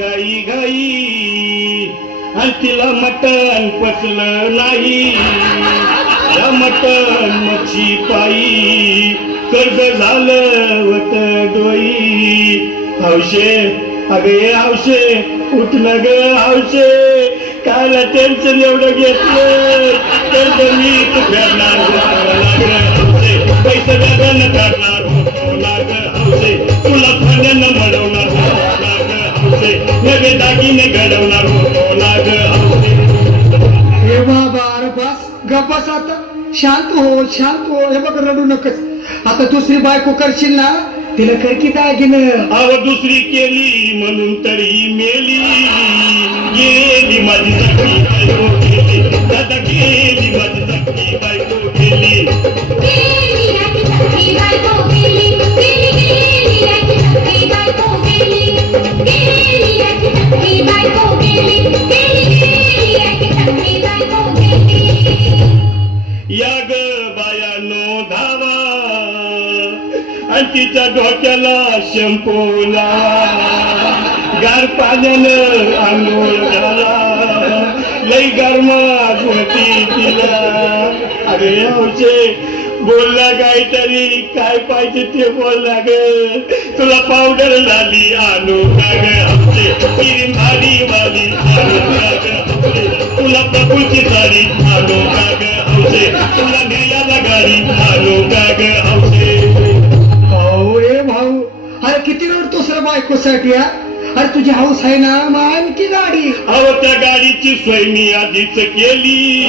गाई गाई आणि तिला मटण पचलं नाही. या मटण मच्छी पायी कर्ज झालं वत डोई. हौशे अगे हौशे उठ न ग हौशे, कायला टेन्शन एवढं घेतलं तर मी तू फेरणार हौशे. पैसे द्यायला करणार होतो लाग हौशे, तुला फण्यानं मिळवणार होतो लाग हौशे, नवे दागिने घडवणार होतो लाग हौशे. हे बाबा अरे बस गप्पस आता, शांत हो शांत हो. हे बघ रडू नकच. आता दुसरी बायको करशील ना तिला कर की दागिनं. अव दुसरी केली म्हणून तरी मेली. गेली माझी सखी बायको गेली, दादा गेली माझी सखी बायको गेली. या ग बायानो धावा आणि तिच्या डोक्याला शॅम्पू लावा. गार पाण्यानं आंघोळ घाला, लई गरमात होती तिला. अरे हौशे बोलला काहीतरी, काय पाहिजे ते बोलला ग. तुला पावडर लाली आणू का ग हौशे, ती भारी वाली आणू का ग हौशे, तुला प्रभूची साडी आणू का ग हौशे, तुला न्यायाला गाडी आणू का ग हौशे. भाऊ रे भाऊ, अरे किती रडतोस रे बायकोसाठी. अरे तुझी हौस आहे ना मान की गाडी. अहो त्या गाडीची सोय मी आधीच केली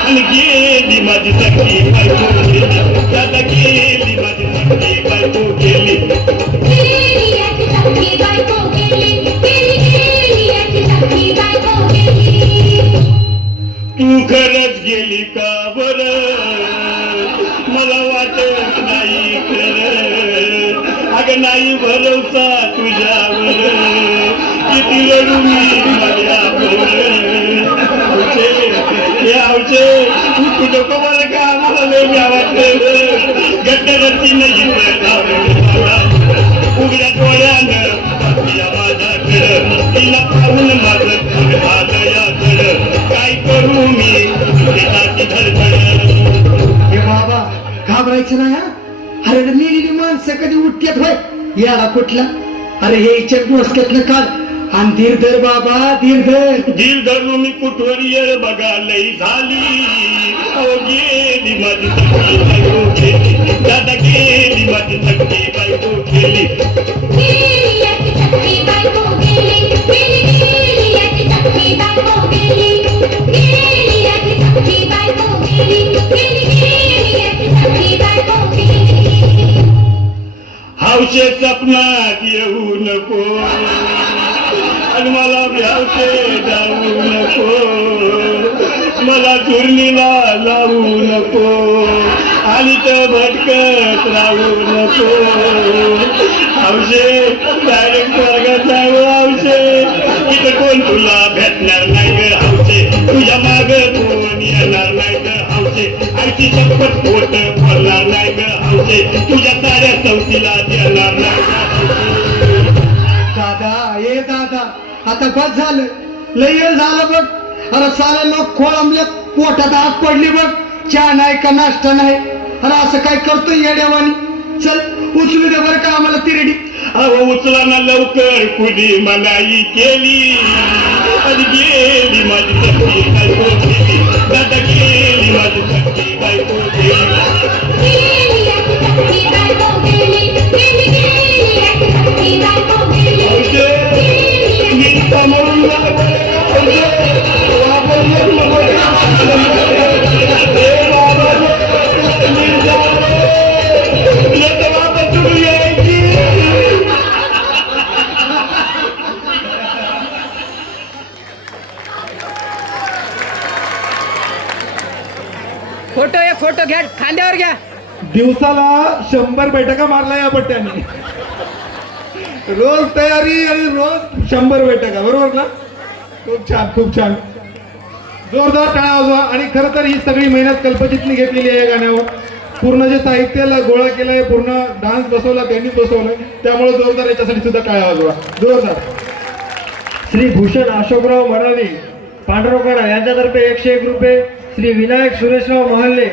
आणि गेली माझी सखी बायको गेली, दादा गेली माझी सखी बायको गेली. तू खरंच गेली का बरं, मला वाटत नाही खरं. अगं नाही भरोसा तुझ्यावर, किती रडू मी माझ्यावर. हौशे तू नको मला का, मला लय भ्या वाटतं. गट्टरची नाही उघड्या डोळ्यानं माझ्याकडं, तिला पाहून माझं झालं याकडं. काय करू मी धडधड. हे बाबा घाबरायचं नाही हा. अरे मेलेली माणसं कधी उठतात होय याला कुठला. अरे हे इच्छा डोसक्यातलं काढ आणि धीर धर बाबा धीर धर. धीर धरून मी कुठवर येळ बघा लई झाली. अहो गेली माझी सखी बायको गेली, दादा गेली माझी सखी बायको गेली. हौशे सपनात येऊ नको आणि मला भ्यावते जाऊ नको, मला चुरणीला लावू नको आणि तर भटकत राहू नको. हौशे डायरेक्ट स्वर्गात जाऊ हौशे, इथं कोण तुला भेटणार नाही ग हौशे, तुझ्या माग कोण येणार नाही ग हौशे, आईची शपथ पोट भरणार नाही ग हौशे, तुझ्या साऱ्या चौकीला देणार नाही ग हौशे. दादा ए दादा आता बस झालं, लय वेळ झालं बघ. अरे सारे लोक खोळंबले, पोटात आग पडली बघ. चहा नाही का नाश्ता नाही. अरे असं काय करतोय येड्यावानी. चल उचलू दे बरं का आम्हाला तिरडी. अहो उचला ना लवकर, कुणी मनाई केली आणि गेली माझी सखी बायको गेली, दादा गेली माझी सखी बायको गेली. मी कमवून फोटो एक फोटो घ्या, खांद्यावर घ्या. दिवसाला 100 बैठका मारल्या या पट्ट्याने. रोज तयारी आणि रोज 100 बैठका, बरोबर ना. खूप छान खूप छान, जोरदार टाळ्या वाजवा. आणि खरं तर ही सगळी मेहनत कल्पचितनी घेतलेली आहे या गाण्यावर. पूर्ण जे साहित्याला गोळा केलंय, पूर्ण डान्स बसवला त्यांनीच बसवलाय, त्यामुळे जोरदार याच्यासाठी सुद्धा टाळ्या वाजवा, जोरदार. श्री भूषण अशोकराव मडावी पांढरवकडा यांच्यातर्फे 101 रुपये, श्री विनायक सुरेशराव महल्ले